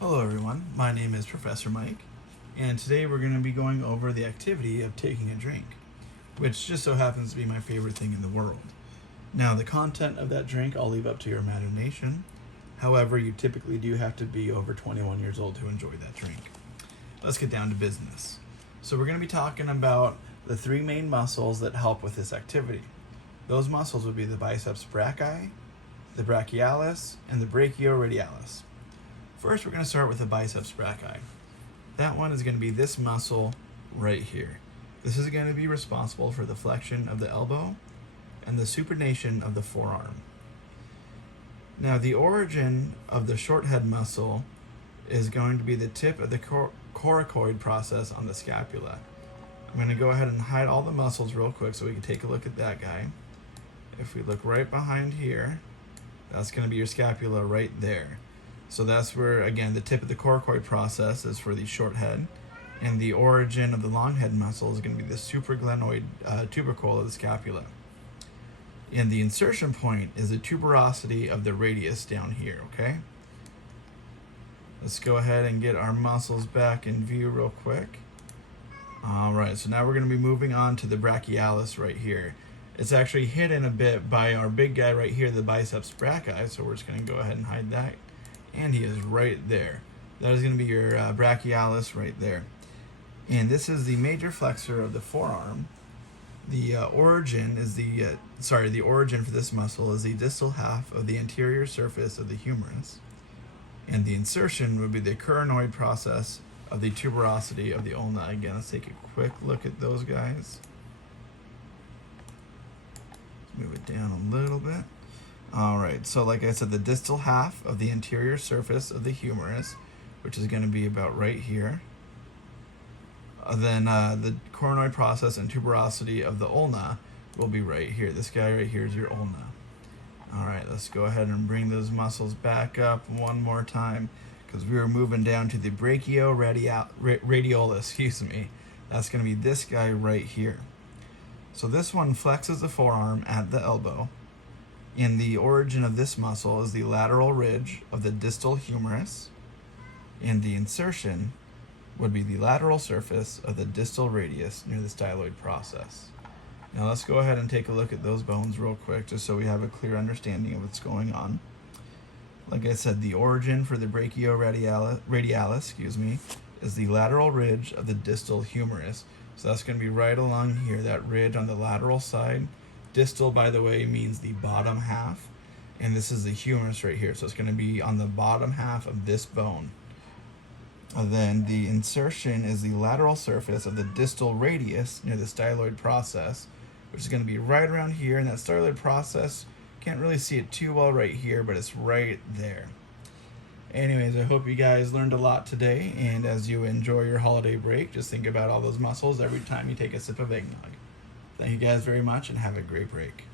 Hello everyone, my name is Professor Mike, and today we're going to be going over the activity of taking a drink, which just so happens to be my favorite thing in the world. Now, the content of that drink I'll leave up to your imagination. However, you typically do have to be over 21 years old to enjoy that drink. Let's get down to business. So we're going to be talking about the three main muscles that help with this activity. Those muscles would be the biceps brachii, the brachialis, and the brachioradialis. First, we're going to start with the biceps brachii. That one is going to be this muscle right here. This is going to be responsible for the flexion of the elbow and the supination of the forearm. Now, the origin of the short head muscle is going to be the tip of the coracoid process on the scapula. I'm going to go ahead and hide all the muscles real quick so we can take a look at that guy. If we look right behind here, that's going to be your scapula right there. So that's where, again, the tip of the coracoid process is for the short head, and the origin of the long head muscle is going to be the supraglenoid tubercle of the scapula. And the insertion point is the tuberosity of the radius down here, okay? Let's go ahead and get our muscles back in view real quick. All right, so now we're going to be moving on to the brachialis right here. It's actually hidden a bit by our big guy right here, the biceps brachii, so we're just going to go ahead and hide that. And he is right there. That is going to be your brachialis right there. And this is the major flexor of the forearm. The origin for this muscle is the distal half of the anterior surface of the humerus. And the insertion would be the carotenoid process of the tuberosity of the ulna. Again, let's take a quick look at those guys. Let's move it down a little bit. Alright, so like I said, the distal half of the anterior surface of the humerus, which is going to be about right here. Then the coronoid process and tuberosity of the ulna will be right here. This guy right here is your ulna. Alright, let's go ahead and bring those muscles back up one more time, because we were moving down to the brachioradialis, That's going to be this guy right here. So this one flexes the forearm at the elbow. And the origin of this muscle is the lateral ridge of the distal humerus, and the insertion would be the lateral surface of the distal radius near the styloid process. Now let's go ahead and take a look at those bones real quick, just so we have a clear understanding of what's going on. Like I said, the origin for the brachioradialis, is the lateral ridge of the distal humerus. So that's going to be right along here, that ridge on the lateral side. Distal, by the way, means the bottom half, and this is the humerus right here, so it's going to be on the bottom half of this bone. And then the insertion is the lateral surface of the distal radius near the styloid process, which is going to be right around here, and that styloid process, can't really see it too well right here, but it's right there. Anyways, I hope you guys learned a lot today, and as you enjoy your holiday break, just think about all those muscles every time you take a sip of eggnog. Thank you guys very much, and have a great break.